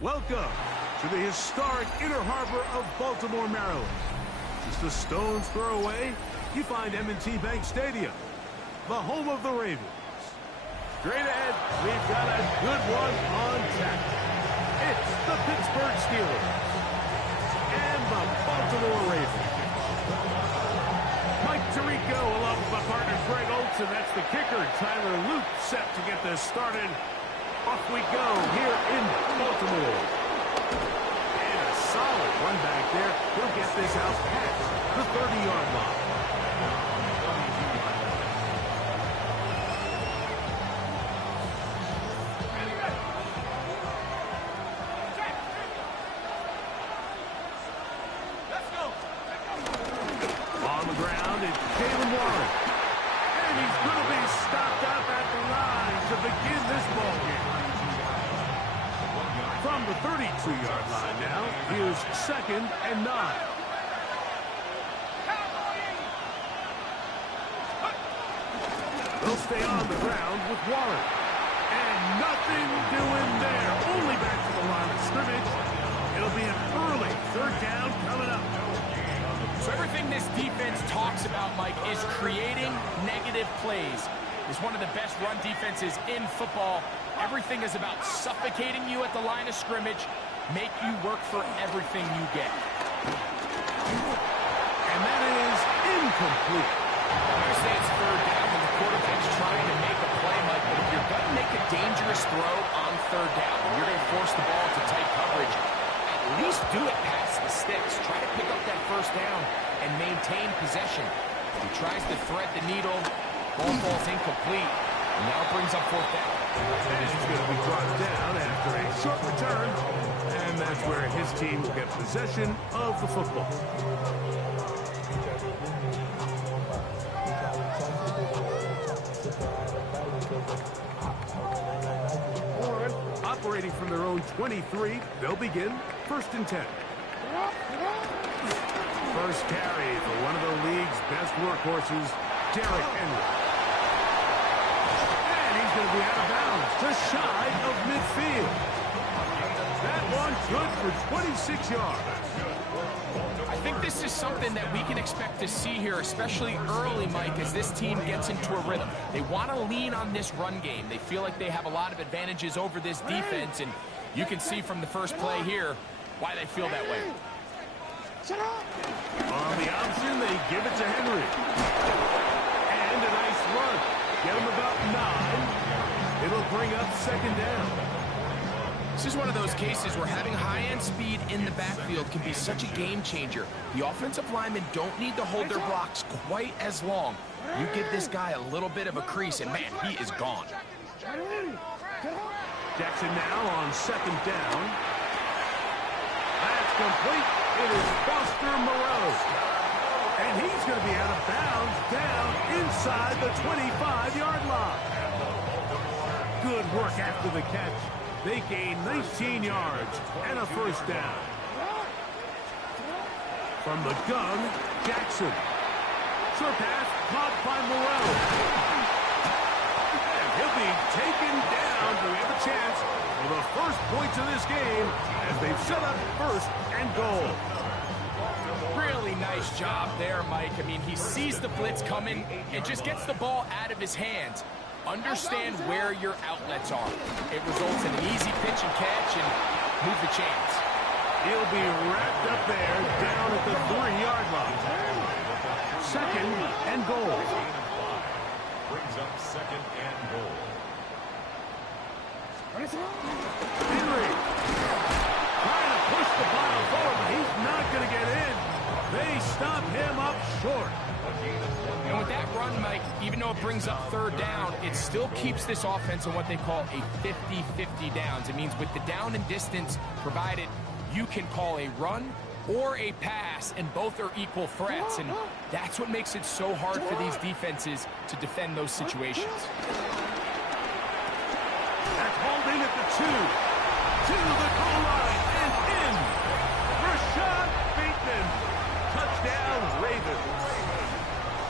Welcome to the historic Inner Harbor of Baltimore, Maryland. Just a stone's throw away, you find M&T Bank Stadium, the home of the Ravens. Straight ahead, we've got a good one on tap. It's the Pittsburgh Steelers and the Baltimore Ravens. Mike Tirico along with my partner Greg Olson. That's the kicker. Tyler Luke set to get this started. Off we go here in Baltimore. And a solid run back there. He'll get this out past the 30-yard line. On the ground, it's Jalen Warren. And he's going to be stopped up at the line to begin this ball game. From the 32-yard line now, here's 2nd and 9. They'll stay on the ground with Warren. And nothing doing there. Only back to the line of scrimmage. It'll be an early 3rd down coming up. So everything this defense talks about, Mike, is creating negative plays. It's one of the best run defenses in football. Everything is about suffocating you at the line of scrimmage, make you work for everything you get. And that is incomplete. I'm going to say it's 3rd down when the quarterback's trying to make a play, Mike, but if you're going to make a dangerous throw on 3rd down, and you're going to force the ball into tight coverage, at least do it past the sticks. Try to pick up that 1st down and maintain possession. He tries to thread the needle. Ball falls incomplete. And now brings up 4th down. And he's going to be brought down after a short return. And that's where his team will get possession of the football. Warren operating from their own 23. They'll begin 1st and 10. First carry for one of the league's best workhorses, Derrick Henry. And he's going to be out of bounds, just shy of midfield. That one good for 26 yards. I think this is something that we can expect to see here, especially early, Mike, as this team gets into a rhythm. They want to lean on this run game. They feel like they have a lot of advantages over this defense, and you can see from the first play here why they feel that way. On the option, they give it to Henry. And a nice run. Get him about 9. It'll bring up 2nd down. This is one of those cases where having high-end speed in the backfield can be such a game changer. The offensive linemen don't need to hold their blocks quite as long. You give this guy a little bit of a crease, and man, he is gone. Jackson now on 2nd down. That's complete. It is Foster Moreau. And he's going to be out of bounds down inside the 25-yard line. Good work after the catch. They gain 19 yards and a 1st down. From the gun, Jackson. Short pass caught by Moreau. And he'll be taken down. We have a chance for the first points of this game as they've set up 1st and goal. Really nice job there, Mike. I mean, he sees the blitz coming and just gets the ball out of his hands. Understand where your outlets are. It results in an easy pitch and catch and move the chains. He'll be wrapped up there down at the 3-yard line. 2nd and goal. Brings up 2nd and goal. Henry trying to push the ball forward, but he's not going to get in. They stop him up short. And with that run, Mike, even though it brings up 3rd down, it still keeps this offense in what they call a 50-50 downs. It means with the down and distance provided, you can call a run or a pass, and both are equal threats. And that's what makes it so hard for these defenses to defend those situations. That's hauled in at the 2. To the goal line and in. Rashad Bateman. Touchdown, Ravens.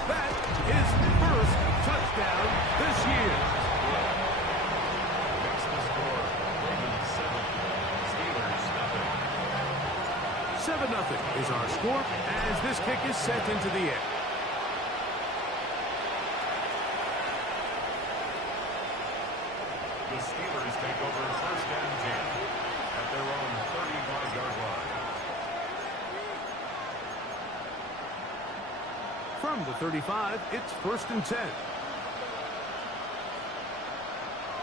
That is first touchdown this year. Makes the score Ravens 7, Steelers 7-0 is our score as this kick is sent into the air. The Steelers take over 1st and 10 at their own 35-yard line. From the 35, it's 1st and 10.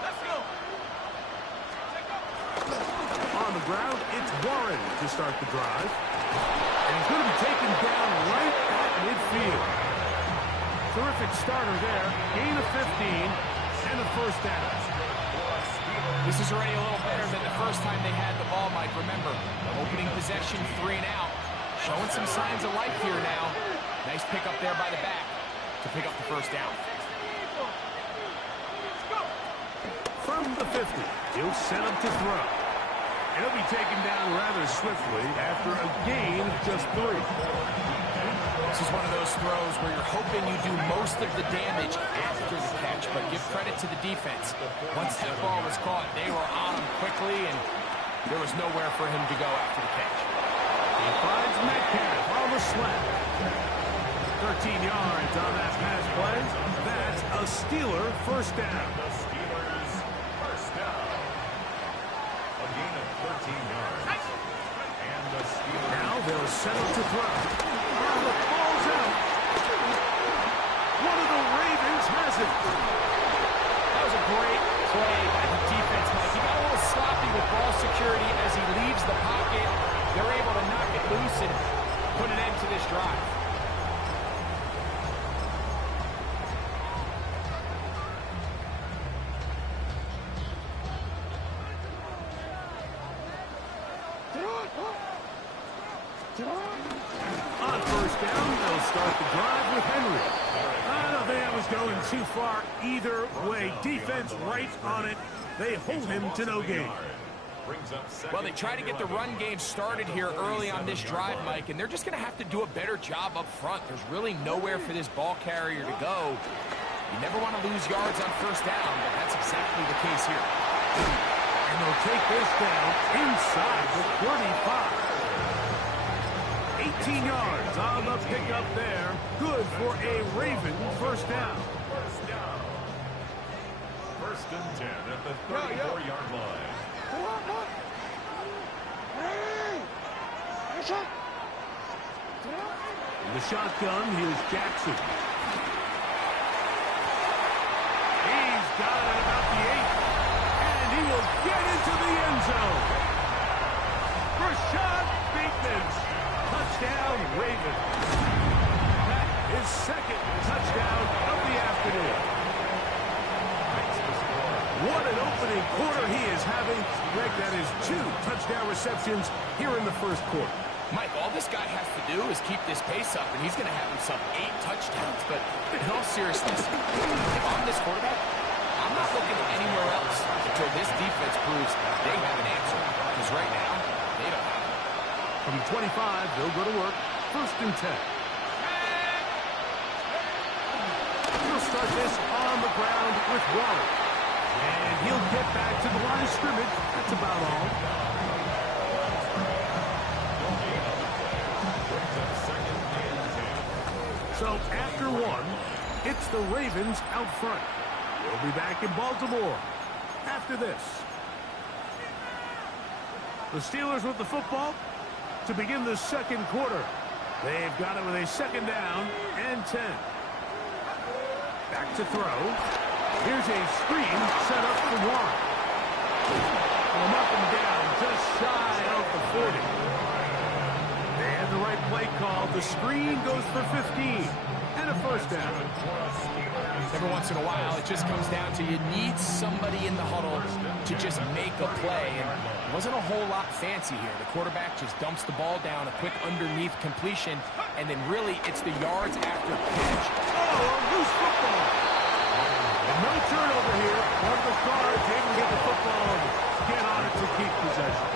Let's go. On the ground, it's Warren to start the drive. And he's going to be taken down right at midfield. Terrific starter there. Gain of 15 and a 1st down. This is already a little better than the first time they had the ball, Mike. Remember, opening possession, 3 and out. Showing some signs of life here now. Nice pick up there by the back to pick up the 1st down. From the 50, he'll set up to throw. And he'll be taken down rather swiftly after a gain of just 3. This is one of those throws where you're hoping you do most of the damage after the catch, but give credit to the defense. Once that ball was caught, they were on him quickly, and there was nowhere for him to go after the catch. He finds Metcalf on the slant. 13 yards on that pass play. That's a Steeler 1st down. The Steelers' 1st down. A gain of 13 yards. And the Steelers... Now they'll settle to throw. Oh, the ball's out. One of the Ravens has it. That was a great play by the defense, Mike. He got a little sloppy with ball security as he leaves the pocket. They're able to knock it loose and put an end to this drive. On 1st down, they'll start the drive with Henry. I don't think that was going too far either way. Defense right on it. They hold him to no gain. Well, they try to get the run game started here early on this drive, Mike, and they're just going to have to do a better job up front. There's really nowhere for this ball carrier to go. You never want to lose yards on 1st down, but that's exactly the case here. And they'll take this down inside the 35. 18 yards on the pickup there. Good for a Raven 1st down. 1st and 10 at the 34-yard line. In the shotgun, here's Jackson. He's got it about the 8. And he will get into the end zone. Rashad Bateman. Touchdown, Ravens. That is 2nd touchdown of the afternoon. What an opening quarter he is having. Greg, that is 2 touchdown receptions here in the 1st quarter. Mike, all this guy has to do is keep this pace up, and he's going to have himself 8 touchdowns. But in all seriousness, if I'm this quarterback, I'm not looking anywhere else until this defense proves they have an answer. Because right now, they don't have it. From 25, they'll go to work. 1st and 10. He'll start this on the ground with Warren. And he'll get back to the line of scrimmage. That's about all. So after 1, it's the Ravens out front. We'll be back in Baltimore after this. The Steelers with the football to begin the 2nd quarter. They've got it with a 2nd down and 10. Back to throw. Here's a screen set up for Warren. From up and down, just shy of the 40. They had the right play call. The screen goes for 15 and a 1st down. Every once in a while, it just comes down to you need somebody in the huddle to just make a play. And it wasn't a whole lot fancy here. The quarterback just dumps the ball down, a quick underneath completion, and then really it's the yards after catch. Oh, a loose football. And no turnover here. One of the guards able to get the football and get on it to keep possession.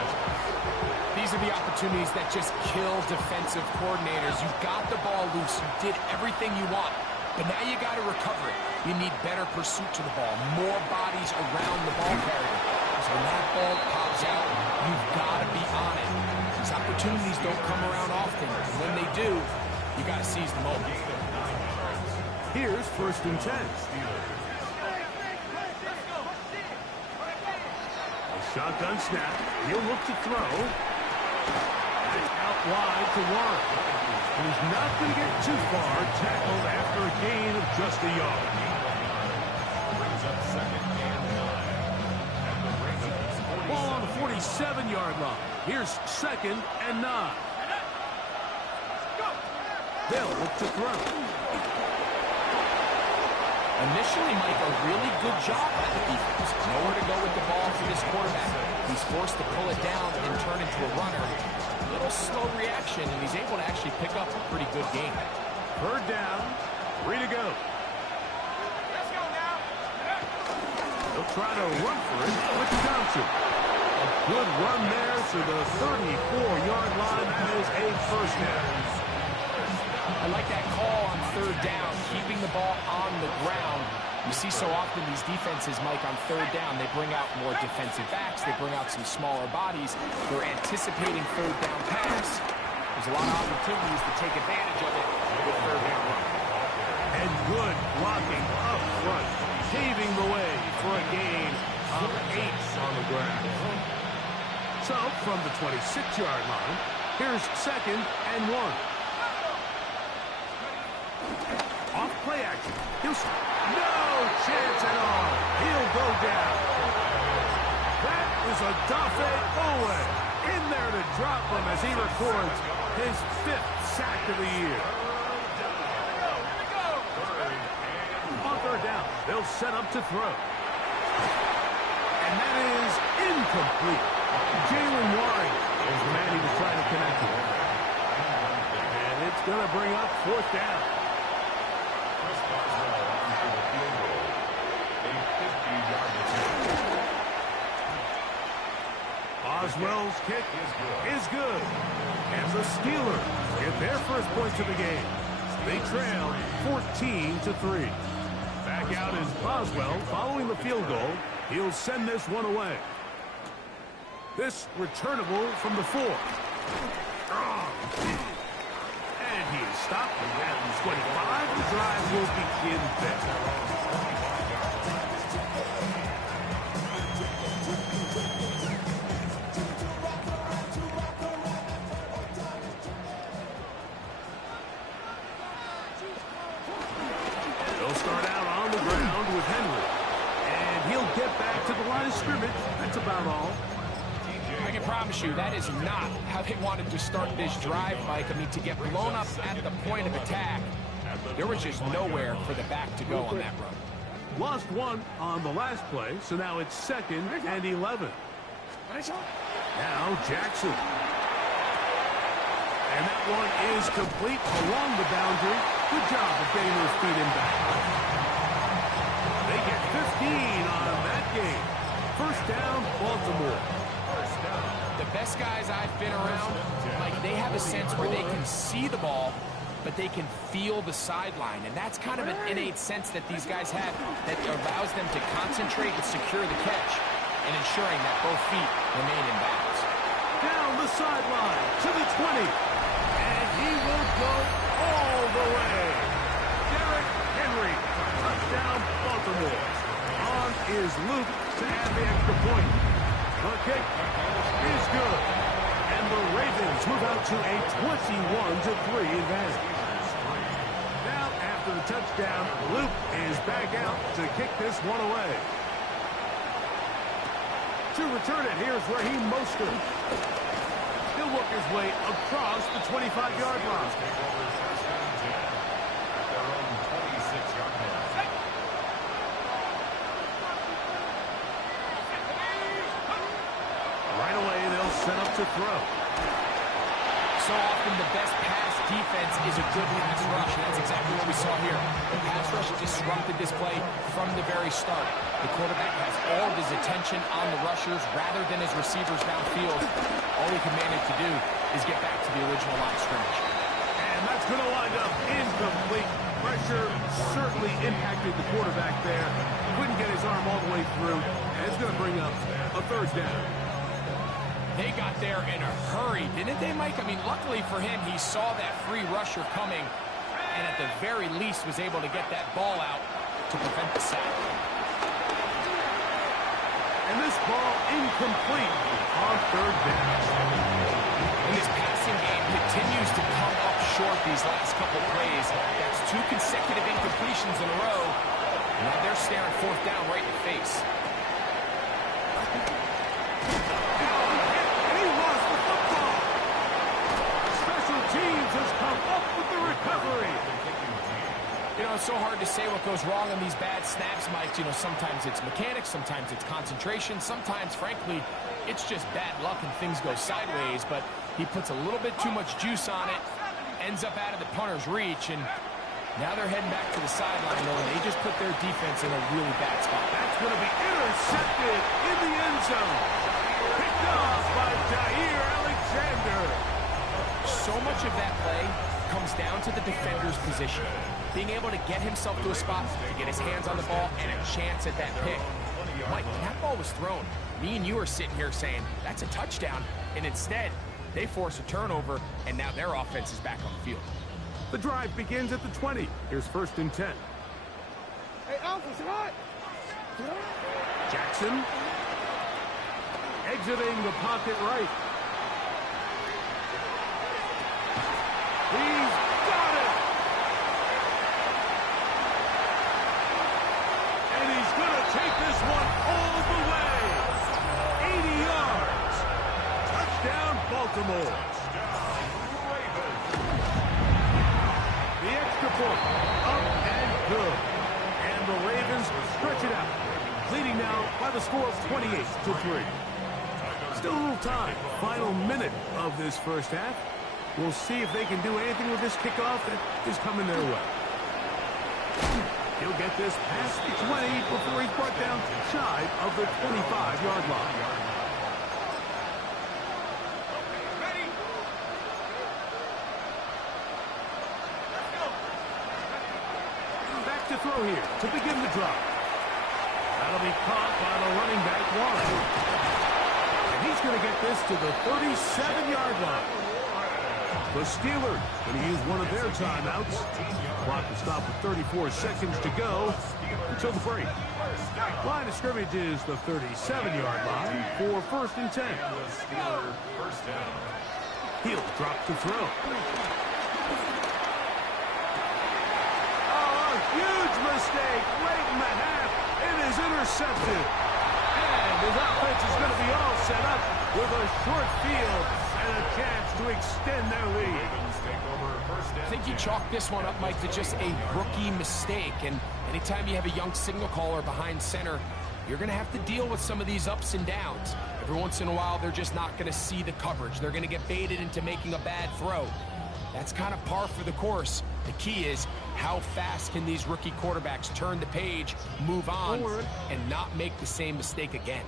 These are the opportunities that just kill defensive coordinators. You got the ball loose. You did everything you want. But now you got to recover it. You need better pursuit to the ball, more bodies around the ball carrier. So when that ball pops out, you've got to be on it. These opportunities don't come around often. And when they do, you got to seize the moment. Here's 1st and 10. A shotgun snap. He'll look to throw. That's out wide to Warren. He's not going to get too far. Tackled after a gain of just a yard. Brings up 2nd and 9. At the Ravens' 40. Ball on the 47-yard line. Here's 2nd and 9. They'll look to throw. Initially, Mike, a really good job by the defense. Nowhere to go with the ball for this quarterback. He's forced to pull it down and turn into a runner. A little slow reaction, and he's able to actually pick up a pretty good game. 3rd down. 3 to go. They'll try to run for it with Johnson. A good run there to the 34-yard line. That is a 1st down. I like that call on 3rd down, keeping the ball on the ground. You see so often these defenses, Mike, on 3rd down, they bring out more defensive backs. They bring out some smaller bodies. They're anticipating 3rd down pass. There's a lot of opportunities to take advantage of it with 3rd down run. And good blocking up front, paving the way for a gain of 8 on the ground. So, from the 26-yard line, here's 2nd and 1. Off play action. No chance at all. He'll go down. That is a Dafe Owe in there to drop him as he records his 5th sack of the year. On 3rd down, they'll set up to throw. And that is incomplete. Jalen Warren is the man he was trying to connect with. And it's going to bring up 4th down. Oswell's kick is good. And the Steelers get their first points of the game. They trail 14-3. Back out is Boswell following the field goal. He'll send this one away. This returnable from the 4. And he is stopped at the 25. The drive will begin there. Start out on the ground with Henry. And he'll get back to the line of scrimmage. That's about all. I can promise you that is not how they wanted to start this drive, Mike. I mean, to get blown up at the point of attack, there was just nowhere for the back to go on that run. Lost 1 on the last play, so now it's 2nd and 11. Now Jackson. And that one is complete along the boundary. Good job of getting those feet in back. They get 15 on that game. 1st down, Baltimore. The best guys I've been around, like, they have a sense where they can see the ball, but they can feel the sideline. And that's kind of an innate sense that these guys have that allows them to concentrate and secure the catch and ensuring that both feet remain in bounds. Down the sideline to the 20. And he will go all the way. Derrick Henry, touchdown Baltimore. On is Luke to add the extra point. The kick is good. And the Ravens move out to a 21-3 advantage. Now, after the touchdown, Luke is back out to kick this one away. To return it, here's Raheem Mostert. He'll work his way across the 25-yard line. Right away, they'll set up to throw. So often the best pass defense is a good pass rush, and that's exactly what we saw here. The pass rush disrupted this play from the very start. The quarterback has all of his attention on the rushers rather than his receivers downfield. All he can manage to do is get back to the original line of scrimmage. And that's going to wind up incomplete. Pressure certainly impacted the quarterback there. Couldn't get his arm all the way through, and it's going to bring up a 3rd down. They got there in a hurry, didn't they, Mike? I mean, luckily for him, he saw that free rusher coming, and at the very least was able to get that ball out to prevent the sack. And this ball incomplete on third down. And this passing game continues to come up short these last couple plays. That's 2 consecutive incompletions in a row. Now they're staring fourth down right in the face. And he lost the football. Special teams has come up with the recovery. You know, it's so hard to say what goes wrong on these bad snaps, Mike. You know, sometimes it's mechanics, sometimes it's concentration, sometimes, frankly, it's just bad luck and things go sideways, but he puts a little bit too much juice on it, ends up out of the punter's reach, and now they're heading back to the sideline, though, and they just put their defense in a really bad spot. That's going to be intercepted in the end zone. Picked off by Jair Alexander. So much of that play comes down to the defender's position. Being able to get himself to a spot, to get his hands on the ball, and a chance at that pick. Mike, when that ball was thrown, me and you are sitting here saying, that's a touchdown. And instead, they force a turnover, and now their offense is back on the field. The drive begins at the 20. Here's 1st and 10. Hey, Alpha, what? Jackson. Exiting the pocket right. He's got it! And he's going to take this one all the way. 80 yards. Touchdown, Baltimore. The extra point, up and good. And the Ravens stretch it out, leading now by the score of 28-3. Still a little time. Final minute of this first half. We'll see if they can do anything with this kickoff that is coming their way. He'll get this past the 20 before he's brought down shy of the 25-yard line. Back to throw here to begin the drive. That'll be caught by the running back, Warren. And he's going to get this to the 37-yard line. The Steelers going to use one of their timeouts. Clock will stop with 34 seconds to go until the break. Line of scrimmage is the 37-yard line for 1st and 10. He'll drop to throw. Oh, a huge mistake late in the half. It is intercepted. And his offense is going to be all set up with a short field and a chance to extend their lead. I think you chalk this one up, Mike, to just a rookie mistake. And anytime you have a young signal caller behind center, you're going to have to deal with some of these ups and downs. Every once in a while, they're just not going to see the coverage. They're going to get baited into making a bad throw. That's kind of par for the course. The key is how fast can these rookie quarterbacks turn the page, move on, and not make the same mistake again.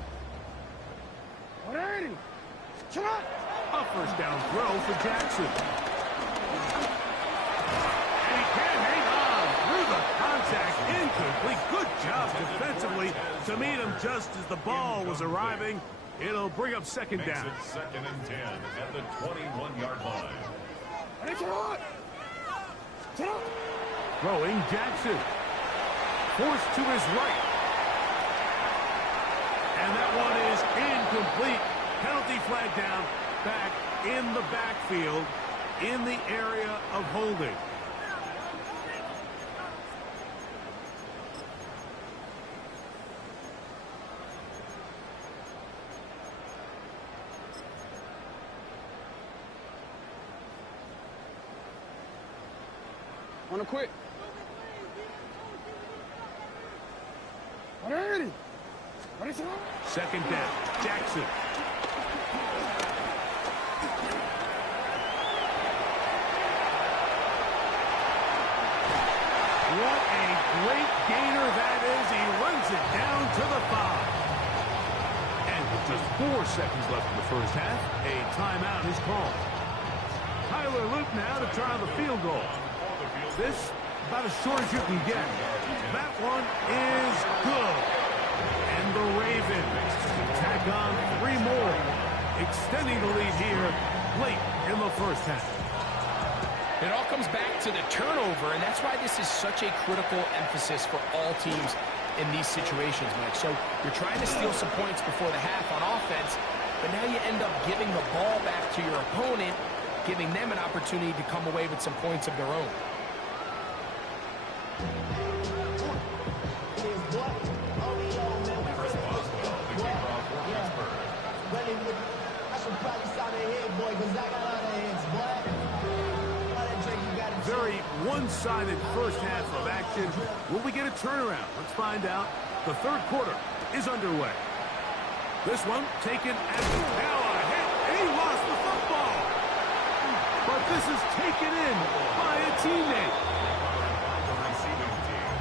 A first down throw for Jackson. And he can't hang on through the contact. Incomplete. Good job defensively to meet him just as the ball was arriving. It'll bring up 2nd down. 2nd and 10 at the 21-yard line. Throwing Jackson. Forced to his right. And that one is incomplete. Penalty flag down. Back in the backfield. In the area of holding. Wanna quit? Second down. Jackson. What a great gainer that is. He runs it down to the 5. And with just 4 seconds left in the first half, a timeout is called. Tyler Luke now to try the field goal. This about as short as you can get. That one is good. And the Ravens tack on 3 more extending the lead here late in the first half. It all comes back to the turnover, and that's why this is such a critical emphasis for all teams in these situations, Mike. So you're trying to steal some points before the half on offense, but now you end up giving the ball back to your opponent, giving them an opportunity to come away with some points of their own. Very one-sided first half of action. Will we get a turnaround? Let's find out. The third quarter is underway. This one taken at the tail on a hit, and he lost the football. But this is taken in by a teammate. The receiving team.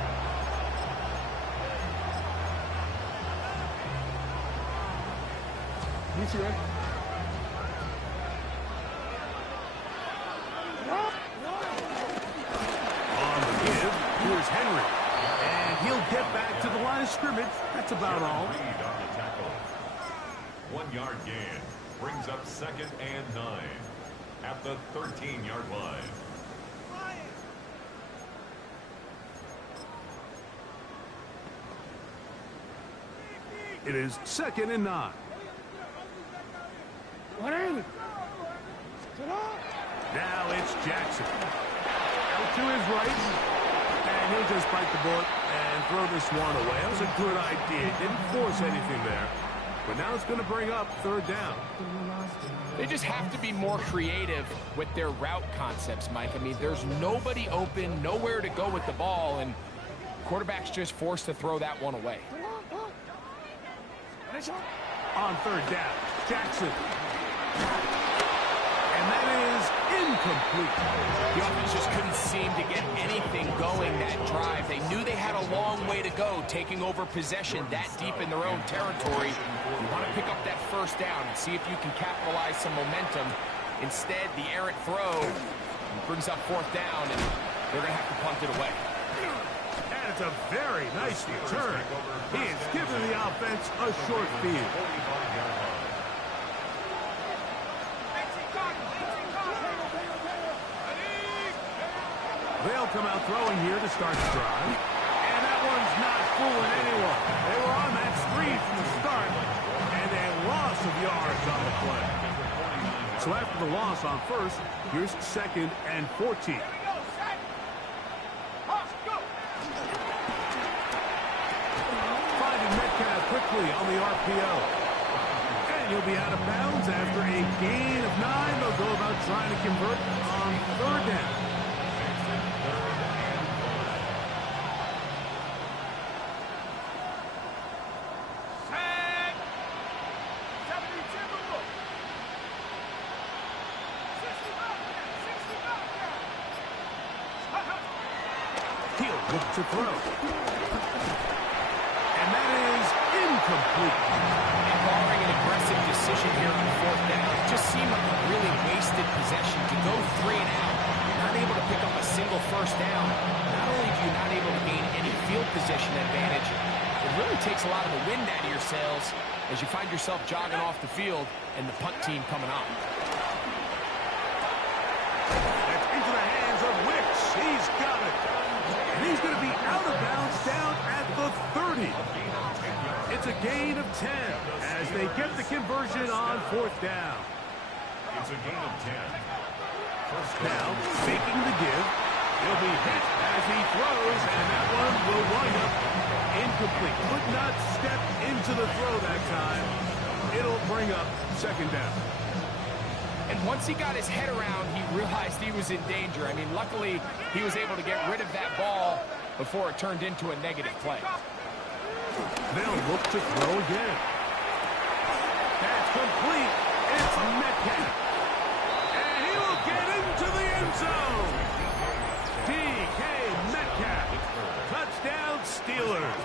On the give, here's Henry. And he'll get back to the line of scrimmage. That's about all. Reed on the tackle. 1 yard gain. Brings up 2nd and 9 at the 13-yard line. It is 2nd and 9. Now it's Jackson. Out to his right. And he'll just bite the bullet and throw this one away. That was a good idea. Didn't force anything there. But now it's going to bring up 3rd down. They just have to be more creative with their route concepts, Mike. I mean, there's nobody open, nowhere to go with the ball, and quarterback's just forced to throw that one away. On 3rd down, Jackson. And that is incomplete. The offense just couldn't seem to get anything going that drive. They knew they had a long way to go, taking over possession that deep in their own territory. You want to pick up that 1st down and see if you can capitalize some momentum. Instead, the errant throw brings up 4th down, and they're going to have to punt it away. And it's a very nice return. He is giving the offense a short field. They'll come out throwing here to start the drive. And that one's not fooling anyone. They were on that screen from the start, and a loss of yards on the play. So after the loss on 1st, here's 2nd and 14. Finding Metcalf quickly on the RPO. And he'll be out of bounds after a gain of 9. They'll go about trying to convert on 3rd down. Look to throw. And that is incomplete. And barring an aggressive decision here on 4th down, it just seemed like a really wasted possession to go 3 and out. You're not able to pick up a single 1st down. Not only are you not able to gain any field position advantage, it really takes a lot of the wind out of your sails as you find yourself jogging off the field and the punt team coming on. That's into the hands of Wicks. He's got it. And he's going to be out of bounds down at the 30. It's a gain of 10 as they get the conversion on 4th down. It's a gain of 10. Now, faking the give. He'll be hit as he throws, and that one will wind up incomplete. Could not step into the throw that time. It'll bring up 2nd down. And once he got his head around, he realized he was in danger. I mean, luckily, he was able to get rid of that ball before it turned into a negative play. They'll look to throw again. That's complete. It's Metcalf. And he will get into the end zone. DK Metcalf. Touchdown Steelers.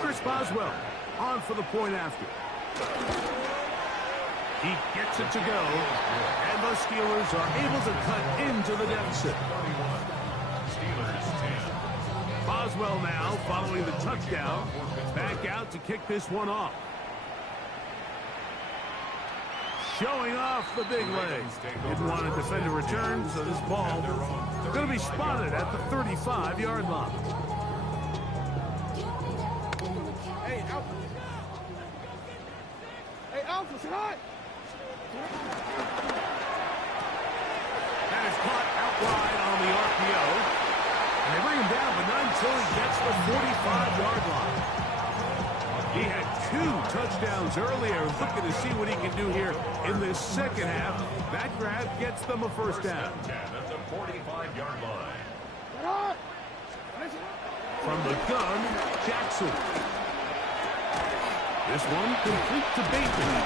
Chris Boswell on for the point after. He gets it to go, and the Steelers are able to cut into the deficit. Steelers 10. Boswell now, following the touchdown, back out to kick this one off. showing off the big leg. Didn't want to defend a return, so this ball is going to be spotted at the 35-yard line. Hey, Alpha. Hey, Alpha, say hi. That is caught out wide on the RPO. And they bring him down, but not until he gets the 45-yard line. He had 2 touchdowns earlier. Looking to see what he can do here in this second half. That grab gets them a first down. At the 45-yard line. From the gun, Jackson. This one complete to Bateman.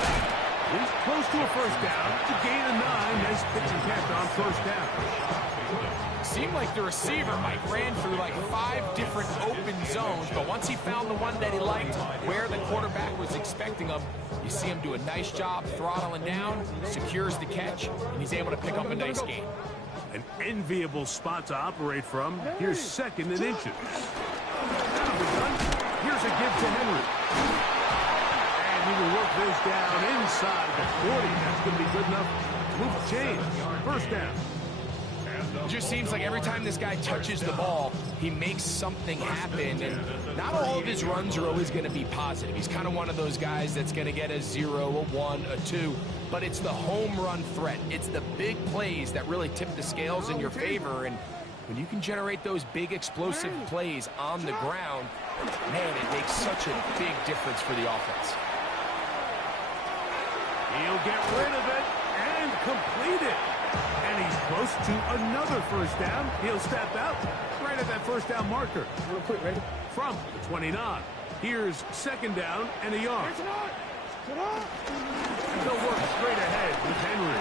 He's close to a first down to gain a 9 as pitching catch on first down. Seemed like the receiver, Mike, ran through like 5 different open zones, but once he found the one that he liked, where the quarterback was expecting him, you see him do a nice job throttling down, secures the catch, and he's able to pick up a nice gain. An enviable spot to operate from. Here's 2nd and inches. Here's a give to Henry. And he will work this down inside the 40. That's going to be good enough to move the chains. First down. It just seems like every time this guy touches the ball, he makes something happen. And not all of his runs are always going to be positive. He's kind of one of those guys that's going to get a 0, a 1, a 2. But it's the home run threat. It's the big plays that really tip the scales in your favor. And when you can generate those big explosive plays on the ground, man, it makes such a big difference for the offense. He'll get rid of it and complete it. And he's close to another first down. He'll step out right at that first down marker. Real quick, ready? From the 29. Here's 2nd down and a yard. They'll work straight ahead with Henry.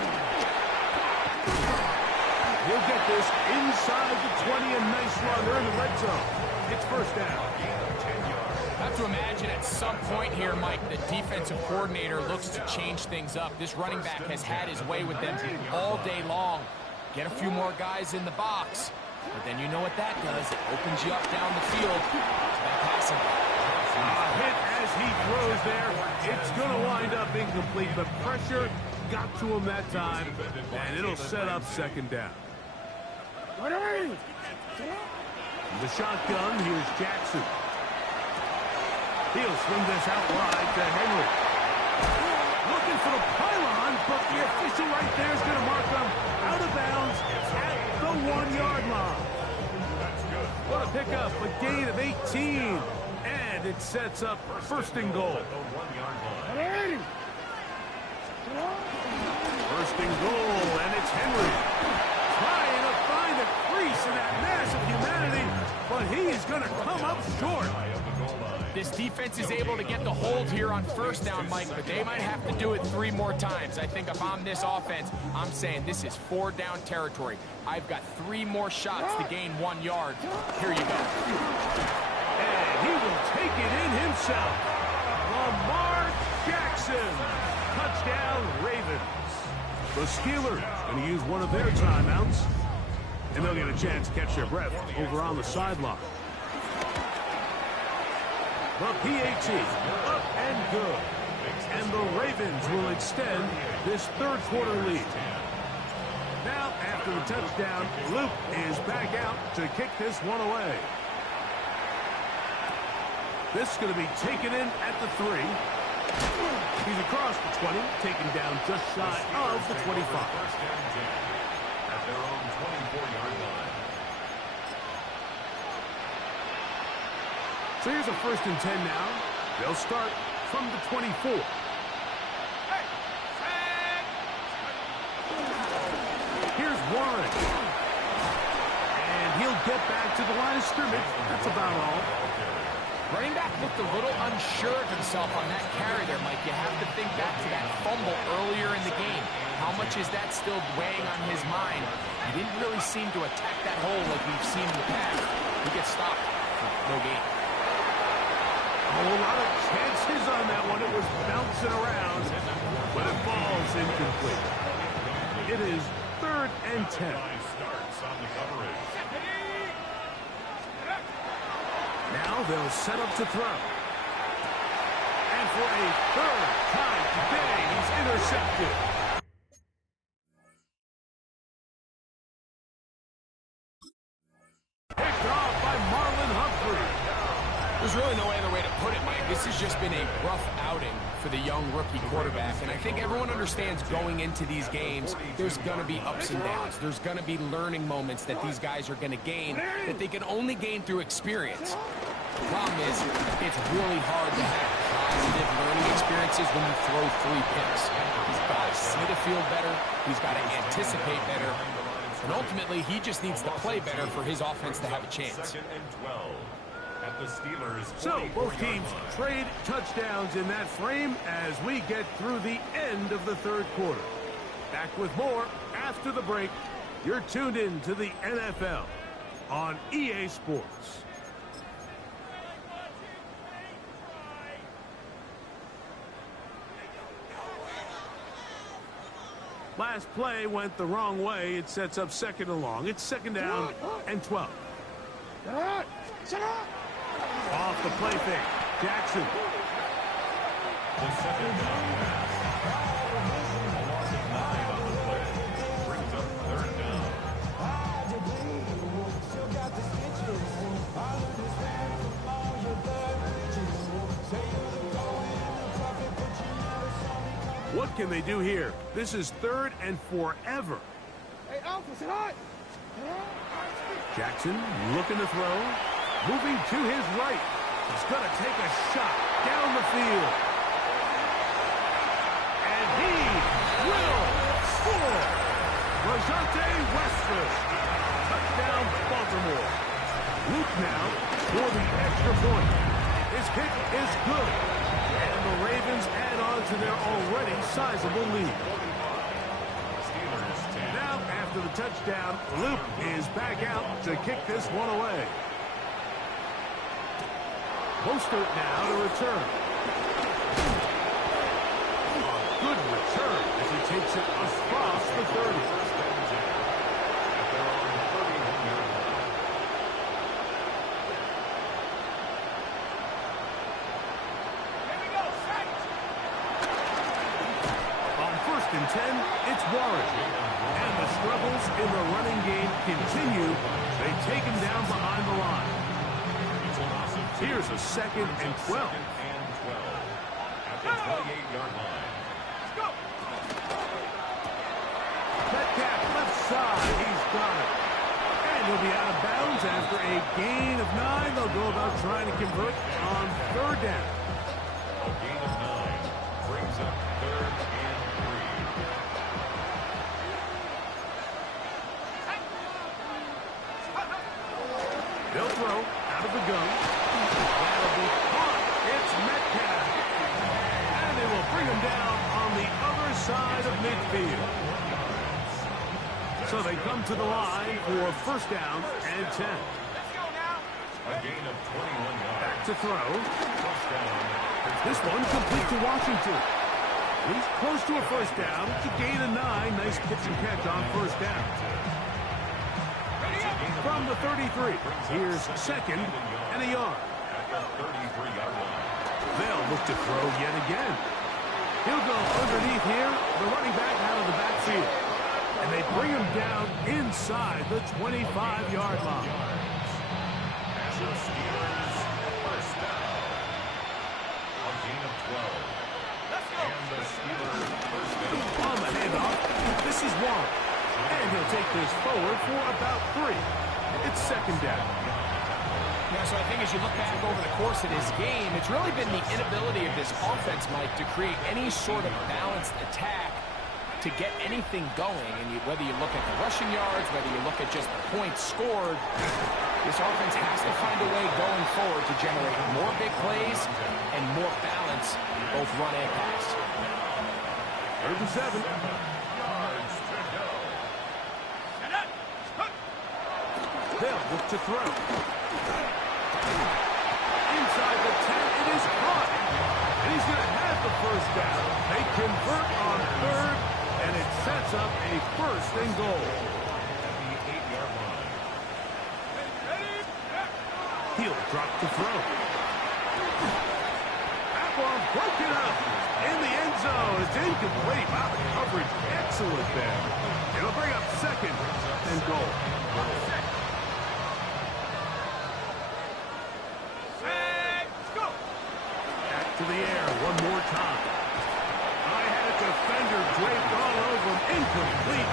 He'll get this inside the 20, a nice run. They're in the red zone. It's first down. I have to imagine at some point here, Mike, the defensive coordinator looks to change things up. This running back has had his way with them all day long. Get a few more guys in the box, but then you know what that does. It opens you up down the field. Passing. Hit as he throws there. It's going to wind up incomplete, but pressure got to him that time, and it'll set up 2nd down. The shotgun, here's Jackson. He'll swing this out wide to Henry. Looking for the pylon, but the official right there is going to mark them out of bounds at the 1-yard line. What a pickup, a gain of 18. And it sets up 1st and goal. 1st and goal, and it's Henry. Trying to find a crease in that mass of humanity, but he is going to come up short. This defense is able to get the hold here on first down, Mike, but they might have to do it 3 more times. I think if I'm this offense, I'm saying this is 4 down territory. I've got 3 more shots to gain 1 yard. Here you go. And he will take it in himself. Lamar Jackson. Touchdown, Ravens. The Steelers going to use one of their timeouts, and they'll get a chance to catch their breath over on the sideline. The PAT, up and good. And the Ravens will extend this 3rd quarter lead. Now, after the touchdown, Luke is back out to kick this one away. This is going to be taken in at the 3. He's across the 20, taken down just shy of the 25. At their own 24-yard line. So here's a 1st and 10 now. They'll start from the 24. Here's Warren. And he'll get back to the line of scrimmage. That's about all. Running back looked a little unsure of himself on that carry there, Mike. You have to think back to that fumble earlier in the game. How much is that still weighing on his mind? He didn't really seem to attack that hole like we've seen in the past. He gets stopped for no gain. A whole lot of chances on that one. It was bouncing around, but it falls incomplete. It is 3rd and 10. Starts on the coverage. Now they'll set up to throw. And for a 3rd time today, he's intercepted. There's really no other way to put it, Mike. This has just been a rough outing for the young rookie quarterback, and I think everyone understands going into these games, there's going to be ups and downs. There's going to be learning moments that these guys are going to gain that they can only gain through experience. The problem is, it's really hard to have positive learning experiences when you throw 3 picks. He's got to see the field better. He's got to anticipate better. And ultimately, he just needs to play better for his offense to have a chance. At the Steelers. So both teams trade touchdowns in that frame as we get through the end of the third quarter. Back with more after the break. You're tuned in to the NFL on EA Sports. Last play went the wrong way. It sets up second and long. It's second down and 12. Shut up! Off the play fake. Jackson. The second down pass. A loss of 9 on the play. Brings up third down. What can they do here? This is third and forever. Hey, Alpha, sit hot! Jackson looking to throw. Moving to his right. He's going to take a shot down the field. And he will score. Layjohn5. Touchdown, Baltimore. Luke now for the extra point. His kick is good. And the Ravens add on to their already sizable lead. Now, after the touchdown, Luke is back out to kick this one away. Mostert now to return. A good return as he takes it across the 30. On 1st and 10, it's Warren. And the struggles in the running game continue. They take him down behind the line. Here's a second and 12. At the 28-yard line. Metcalf left side. He's got it. And he'll be out of bounds after a gain of 9. They'll go about trying to convert on third down. A gain of 9 brings up third and 3. They'll throw out of the gun. That'll be caught. It's Metcalf. And they will bring him down on the other side of midfield. So they come to the line for 1st down and 10. A gain of 21 yards. Back to throw. Touchdown. This one complete to Washington. He's close to a 1st down. It's a gain of 9. Nice pitch and catch on 1st down. From the 33, here's second and a yard. At the 33-yard line. They'll look to throw yet again. He'll go underneath here, the running back out of the backfield. And they bring him down inside the 25-yard line. As the Steelers 1st down. A gain of 12. And the Steelers 1st down. On the handoff, this is Warren. And he'll take this forward for about 3. It's second down. Yeah, so I think as you look back over the course of this game, it's really been the inability of this offense, Mike, to create any sort of balanced attack to get anything going. And whether you look at the rushing yards, whether you look at just the points scored, this offense has to find a way going forward to generate more big plays and more balance, both run and pass. 3rd and 7. They'll look to throw. Inside the 10, it is caught. And he's going to have the 1st down. They convert on 3rd, and it sets up a 1st and goal. At the 8-yard line. He'll drop to throw. That one broken up in the end zone. It's incomplete. Wow, the coverage excellent there. It'll bring up second and goal. to the air one more time. I had a defender draped all over him. Incomplete.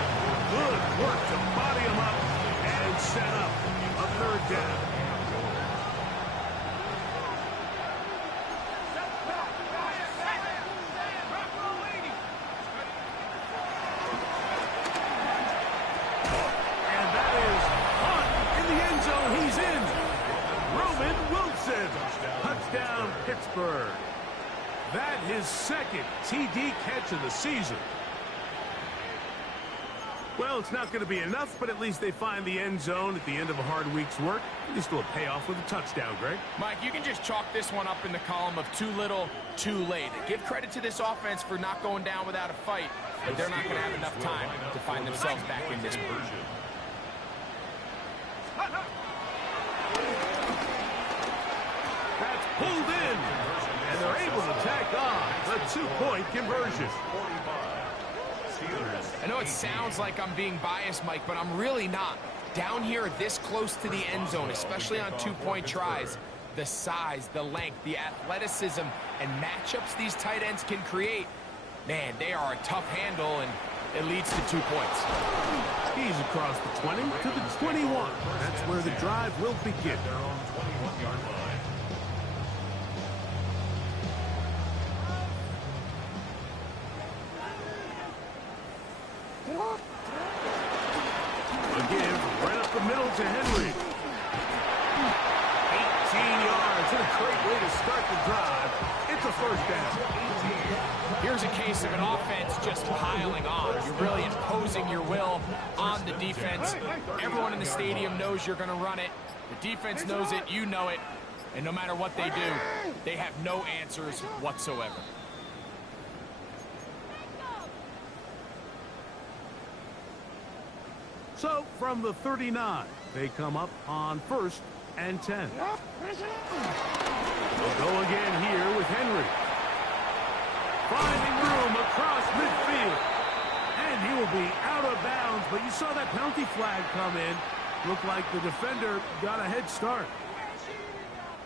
Good work to body him up and set up a third down. And that is Hunt in the end zone. He's in. Roman Wilson. Touchdown, Pittsburgh. That his second TD catch of the season. Well, it's not going to be enough, but at least they find the end zone at the end of a hard week's work. It's still a payoff with a touchdown, Greg. Mike, you can just chalk this one up in the column of too little, too late. Give credit to this offense for not going down without a fight, but they're not going to have enough time to find themselves back in this version. That's pulled in, and they're able to tack on the two-point conversion. I know it sounds like I'm being biased, Mike, but I'm really not. Down here this close to the end zone, especially on two-point tries, the size, the length, the athleticism, and matchups these tight ends can create, man, they are a tough handle, and it leads to 2 points. He's across the 20 to the 21. That's where the drive will begin. Their own 21-yard line. Again, right up the middle to Henry. 18 yards. What a great way to start the drive. It's a first down. Here's a case of an offense just piling on. You're really imposing your will on the defense. Everyone in the stadium knows you're going to run it. The defense knows it. You know it. And no matter what they do, they have no answers whatsoever. So, from the 39, they come up on 1st and 10. They'll go again here with Henry. Finding room across midfield. And he will be out of bounds, but you saw that penalty flag come in. Looked like the defender got a head start.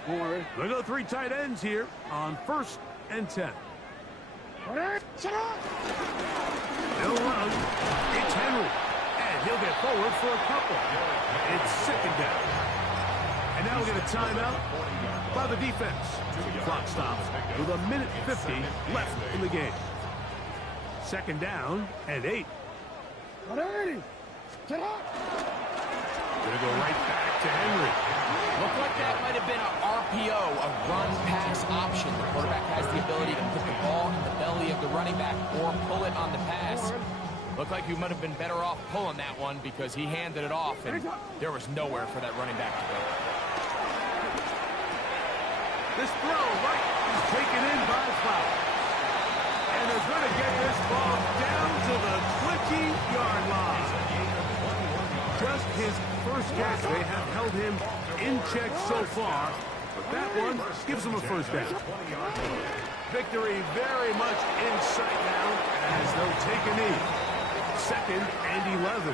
They'll go 3 tight ends here on 1st and 10. They'll run. It's Henry. And he'll get forward for a couple. It's 2nd down. And now we'll get a timeout by the defense. Clock stops with 1:50 left in the game. 2nd down and 8. Gonna go right back to Henry. Looked like that might have been an RPO, a run-pass option. The quarterback has the ability to put the ball in the belly of the running back or pull it on the pass. Looked like he might have been better off pulling that one because he handed it off, and there was nowhere for that running back to go. This throw right is taken in by Fowler. And they're going to get this ball down to the 20-yard line. Just his first catch. They have held him in check so far, but that one gives him a first down. Victory very much in sight now as they'll take a knee. 2nd and 11.